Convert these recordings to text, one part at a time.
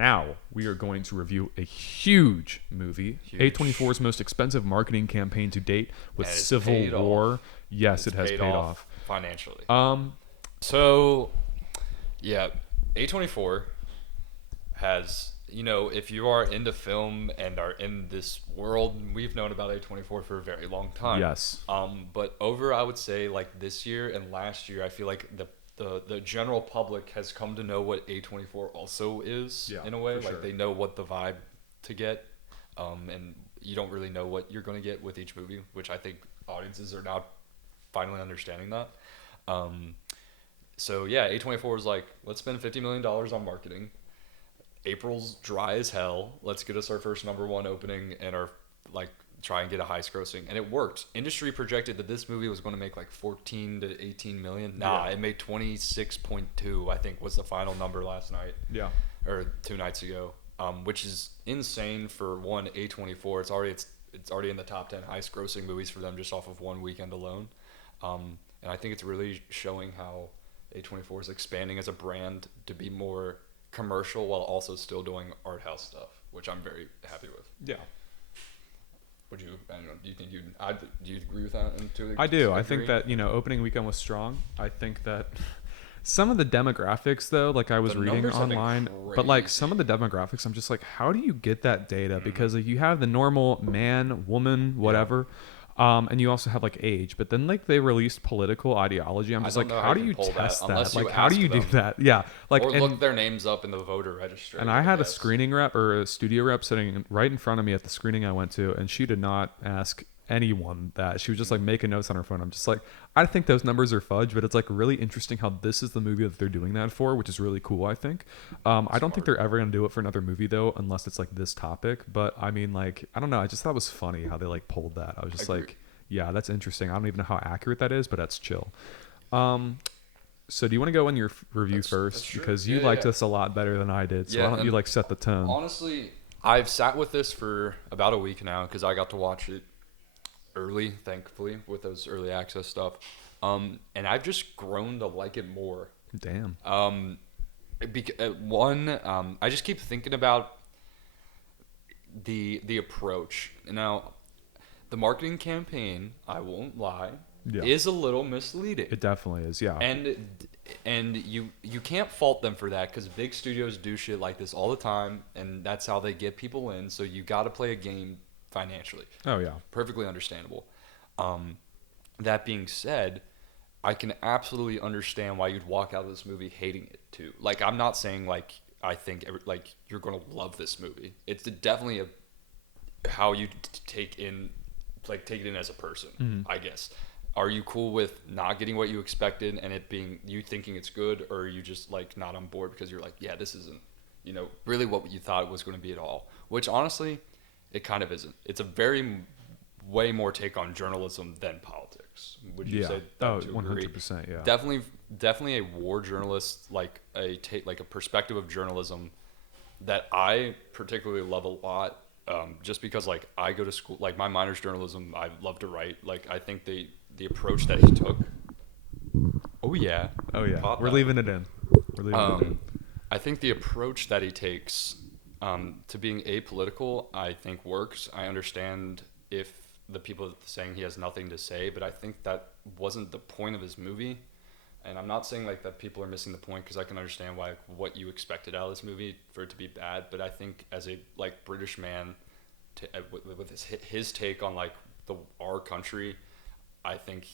now we are going to review a huge movie, A24's most expensive marketing campaign to date with Civil War. Yes, it has paid off financially. So, yeah, A24 has, if you are into film and are in this world, we've known about A24 for a very long time. Yes. But I would say, like, this year and last year, I feel like the general public has come to know what A24 also is, in a way. Like, sure. They know what the vibe to get, and you don't really know what you're going to get with each movie, which I think audiences are now finally understanding that. So, yeah, A24 is like, let's spend $50 million on marketing. April's dry as hell. Let's get us our first number one opening and try and get a high grossing. And it worked. Industry projected that this movie was going to make like 14 to 18 million. It made 26.2, I think, was the final number last night. Yeah. Or 2 nights ago. Which is insane for one, A24. It's already in the top 10 highest grossing movies for them just off of one weekend alone. And I think it's really showing how A24 is expanding as a brand to be more commercial while also still doing art house stuff, which I'm very happy with. Yeah. Would you? I don't know. Do you think do you agree with that? I do. I think that opening weekend was strong. I think that some of the demographics, though, like I was reading online, but like some of the demographics, I'm just like, how do you get that data? Mm-hmm. Because like, you have the normal man, woman, whatever. Yeah. And you also have like age, but then like they released political ideology. I'm just like, how do you test that? Like, how do you do that? Yeah, like, or look their names up in the voter registry. And I had a screening rep or a studio rep sitting right in front of me at the screening I went to, and she did not ask anyone that. She was just like making notes on her phone. I'm just like, I think those numbers are fudge, but it's like really interesting how this is the movie that they're doing that for, which is really cool. I think. I don't think they're ever gonna do it for another movie though, unless it's like this topic. But I mean, like, I don't know. I just thought it was funny how they like pulled that. I was just like, yeah, that's interesting. I don't even know how accurate that is, but that's chill. So do you want to go in your review first? Because you liked this a lot better than I did. So why don't you like set the tone? Honestly, I've sat with this for about a week now because I got to watch it early, thankfully, with those early access stuff. And I've just grown to like it more. Damn. I just keep thinking about the approach. Now, the marketing campaign, I won't lie, is a little misleading. It definitely is, yeah. And you can't fault them for that because big studios do shit like this all the time, and that's how they get people in. So you got to play a game financially. Oh yeah, perfectly understandable. That being said, I can absolutely understand why you'd walk out of this movie hating it too. Like, I'm not saying like I think like you're gonna love this movie. It's definitely how you take it in as a person, I guess. Are you cool with not getting what you expected and it being you thinking it's good, or are you just like not on board because you're like, yeah, this isn't, really what you thought it was going to be at all? Which honestly, it kind of isn't. It's a way more take on journalism than politics. Would you say that? 100%, yeah. Definitely a war journalist, like a perspective of journalism that I particularly love a lot. Just because like I go to school, like my minor's journalism, I love to write. Like I think the approach that he took. Oh yeah. We're leaving it in. I think the approach that he takes to being apolitical, I think works. I understand if the people saying he has nothing to say, but I think that wasn't the point of his movie. And I'm not saying like that people are missing the point, because I can understand why what you expected out of this movie for it to be bad. But I think as a like British man, with his take on like our country, I think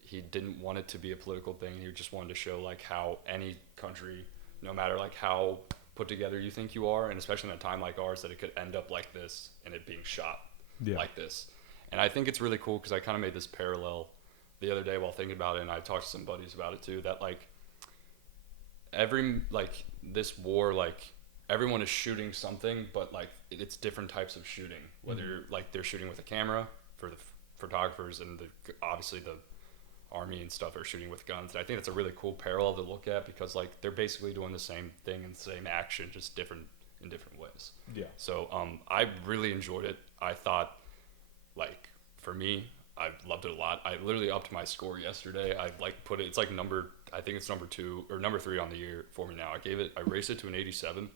he didn't want it to be a political thing. He just wanted to show like how any country, no matter like how put together you think you are, and especially in a time like ours, that it could end up like this and it being shot like this. And I think it's really cool because I kind of made this parallel the other day while thinking about it, and I talked to some buddies about it too, that like this war, like everyone is shooting something, but like it's different types of shooting, whether like they're shooting with a camera for the photographers, and obviously the army and stuff are shooting with guns. And I think that's a really cool parallel to look at, because like they're basically doing the same thing and the same action, just in different ways. Yeah. So I really enjoyed it. I thought, like, for me, I loved it a lot. I literally upped my score yesterday. I like put it. It's like I think it's number 2 or number 3 on the year for me now. I raised it to an 87.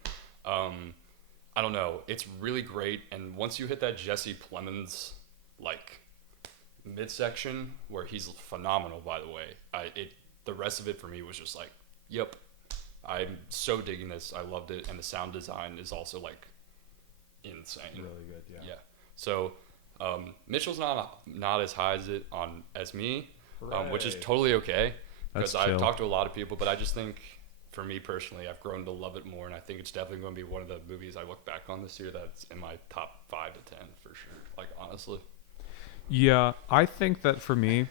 I don't know. It's really great. And once you hit that Jesse Plemons, like, midsection, where he's phenomenal, by the way, the rest of it for me was just like, yep, I'm so digging this. I loved it. And the sound design is also, like, insane. Really good, yeah. Yeah. So, Mitchell's not as high as me, which is totally okay. Because I've talked to a lot of people, but I just think, for me personally, I've grown to love it more, and I think it's definitely going to be one of the movies I look back on this year that's in my top 5 to 10 for sure. Like, honestly. Yeah, I think that for me,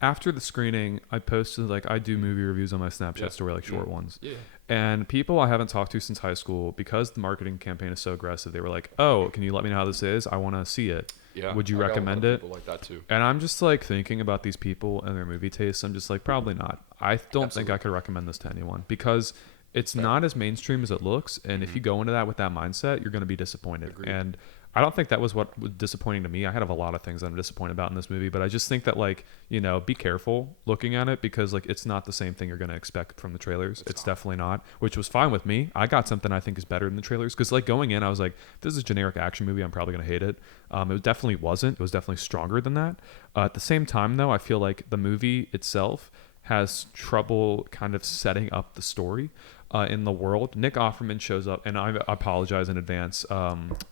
after the screening, I posted, like, I do movie reviews on my Snapchat story, like short ones. Yeah. And people I haven't talked to since high school, because the marketing campaign is so aggressive, they were like, oh, can you let me know how this is? I want to see it. Yeah. Would you recommend it? People like that too. And I'm just like thinking about these people and their movie tastes. I'm just like, probably not. I don't think I could recommend this to anyone because it's not as mainstream as it looks. And if you go into that with that mindset, you're going to be disappointed. Agreed. And I don't think that was what was disappointing to me. I had a lot of things that I'm disappointed about in this movie, but I just think that, like, you know, be careful looking at it because, like, it's not the same thing you're going to expect from the trailers. It's definitely not, which was fine with me. I got something I think is better than the trailers because, like, going in, I was like, this is a generic action movie. I'm probably going to hate it. It definitely wasn't. It was definitely stronger than that. At the same time, though, I feel like the movie itself has trouble kind of setting up the story. In the world. Nick Offerman shows up, and I apologize in advance.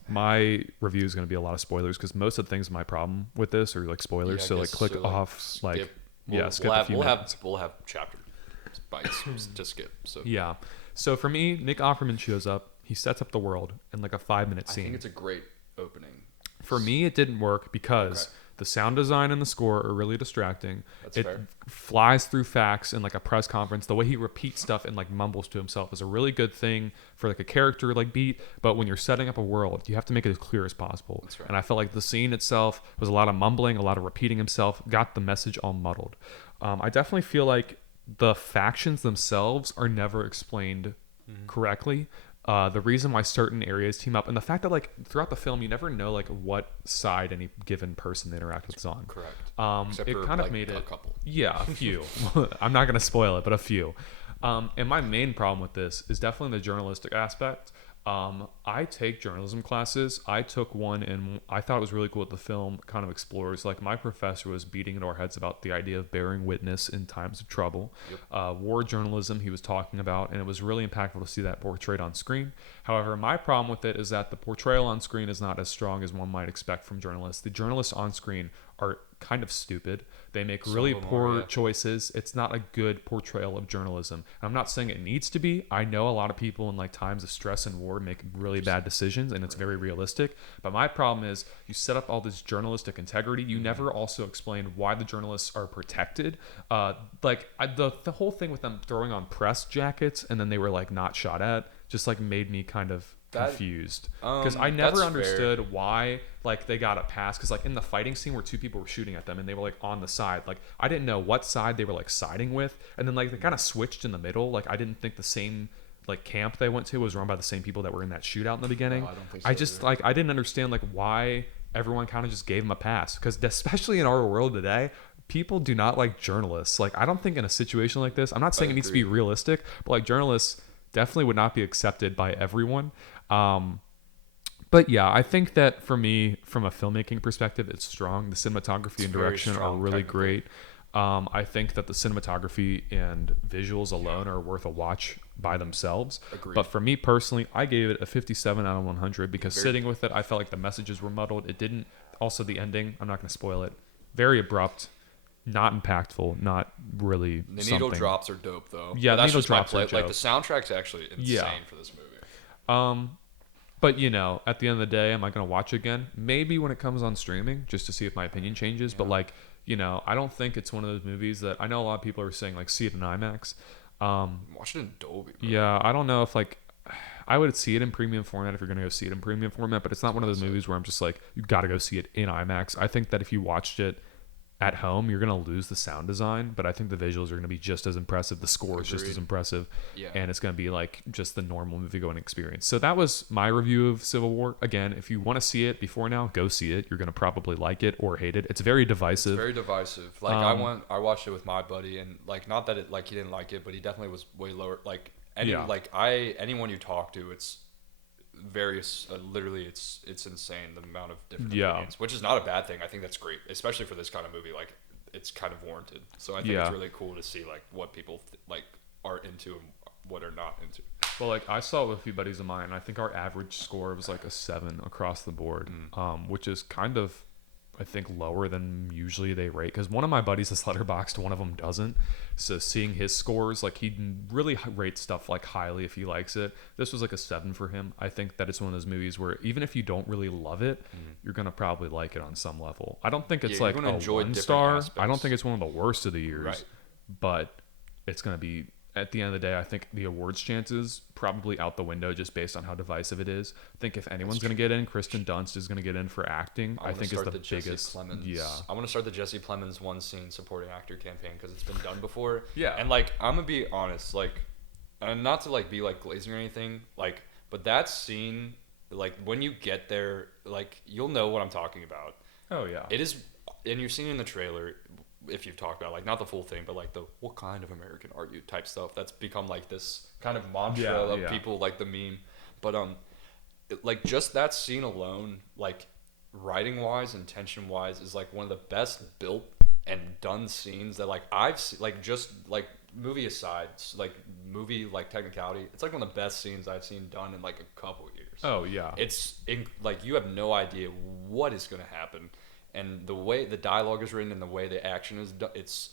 My review is going to be a lot of spoilers because most of the things my problem with this are like spoilers. So like click off, like skip a few minutes. We'll have chapter bites to skip. So yeah. So for me, Nick Offerman shows up. He sets up the world in like a 5-minute scene. I think it's a great opening. For me, it didn't work because the sound design and the score are really distracting. That's fair. Flies through facts in like a press conference. The way he repeats stuff and like mumbles to himself is a really good thing for like a character like beat. But when you're setting up a world, you have to make it as clear as possible. That's right. And I felt like the scene itself was a lot of mumbling, a lot of repeating himself, got the message all muddled. I definitely feel like the factions themselves are never explained correctly. The reason why certain areas team up and the fact that like throughout the film you never know like what side any given person they interact with is on. Correct. Except it for kind of like made it a couple. Yeah, a few. I'm not gonna spoil it, but a few. And my main problem with this is definitely the journalistic aspect. I take journalism classes. I took one and I thought it was really cool what the film kind of explores. Like my professor was beating into our heads about the idea of bearing witness in times of trouble. War journalism he was talking about, and it was really impactful to see that portrayed on screen. However, my problem with it is that the portrayal on screen is not as strong as one might expect from journalists. The journalists on screen are kind of stupid. They make really poor choices. It's not a good portrayal of journalism. I'm not saying it needs to be. I know a lot of people in like times of stress and war make really bad decisions, and it's very realistic. But my problem is you set up all this journalistic integrity. You never also explain why the journalists are protected. The whole thing with them throwing on press jackets and then they were like not shot at just like made me kind of confused because I never understood why like they got a pass because like in the fighting scene where two people were shooting at them and they were like on the side, like I didn't know what side they were like siding with, and then like they kind of switched in the middle. Like I didn't think the same like camp they went to was run by the same people that were in that shootout in the beginning. No, I don't think so I just like I didn't understand like why everyone kind of just gave them a pass because especially in our world today, people do not like journalists. Like I don't think in a situation like this, I'm not saying it needs to be realistic, but like journalists definitely would not be accepted by everyone. But yeah, I think that for me, from a filmmaking perspective, it's strong. The cinematography and direction are really great. I think that the cinematography and visuals alone are worth a watch by themselves. Agreed. But for me personally, I gave it a 57 out of 100 because sitting with it, I felt like the messages were muddled. It didn't. Also, the ending, I'm not going to spoil it. Very abrupt. Not impactful, not really. The needle drops are dope though. Yeah, that's needle just my drops are dope. Like the soundtrack's actually insane for this movie. But you know, at the end of the day, am I going to watch it again? Maybe when it comes on streaming, just to see if my opinion changes. Yeah. But like, you know, I don't think it's one of those movies that I know a lot of people are saying like see it in IMAX. Watch it in Dolby. Bro. Yeah, I don't know if like. I would see it in premium format if you're going to go see it in premium format, but it's not one of those movies where I'm just like, you got to go see it in IMAX. I think that if you watched it at home, you're going to lose the sound design, but I think the visuals are going to be just as impressive. The score is just as impressive, and it's going to be like just the normal movie-going experience. So that was my review of Civil War. Again, if you want to see it before now, go see it. You're going to probably like it or hate it. It's very divisive. It's very divisive. Like I watched it with my buddy, and like not that it like he didn't like it, but he definitely was way lower. Like anyone you talk to, various literally it's insane the amount of different Yeah. opinions, which is not a bad thing. I think that's great, especially for this kind of movie. Like it's kind of warranted. So I think Yeah. it's really cool to see like what people like are into and what are not into. Well, like I saw it with a few buddies of mine. I think our average score was like a 7 across the board, which is kind of, I think, lower than usually they rate. Because one of my buddies is Letterboxd, one of them doesn't. So seeing his scores, like he really rates stuff like highly if he likes it. This was like a 7 for him. I think that it's one of those movies where even if you don't really love it, you're gonna probably like it on some level. I don't think it's Yeah, like you're a gonna enjoy 1 different star. aspects. I don't think it's one of the worst of the years, Right. but it's gonna be. At the end of the day, I think the awards chances probably out the window just based on how divisive it is. I think if anyone's going to get in, Kirsten Dunst is going to get in for acting. I think is the biggest. Yeah. I want to start the Jesse Plemons one scene supporting actor campaign because it's been done before. Yeah. And like I'm gonna be honest, like, and not to like be like glazing or anything, like, but that scene, like when you get there, like you'll know what I'm talking about. Oh yeah. It is, and you're seeing in the trailer. If you've talked about like not the full thing, but like the what kind of American are you type stuff that's become like this kind of mantra of people, like the meme. But like just that scene alone, like writing wise and tension wise, is like one of the best built and done scenes that like I've seen. Like just like movie aside, like movie like technicality, it's like one of the best scenes I've seen done in like a couple years. Oh yeah. It's like you have no idea what is going to happen. And the way the dialogue is written and the way the action is done, it's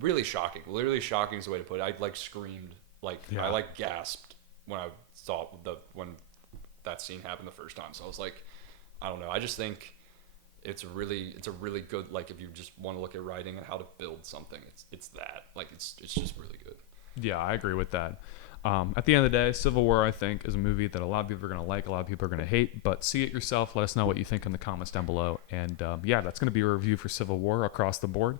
really shocking. Literally shocking is the way to put it. I like screamed, like I like gasped when I saw when that scene happened the first time. So I was like, I don't know. I just think it's a really good, like if you just want to look at writing and how to build something, it's that. Like it's just really good. Yeah, I agree with that. At the end of the day, Civil War, I think, is a movie that a lot of people are going to like, a lot of people are going to hate, but see it yourself. Let us know what you think in the comments down below. And yeah, that's going to be a review for Civil War across the board.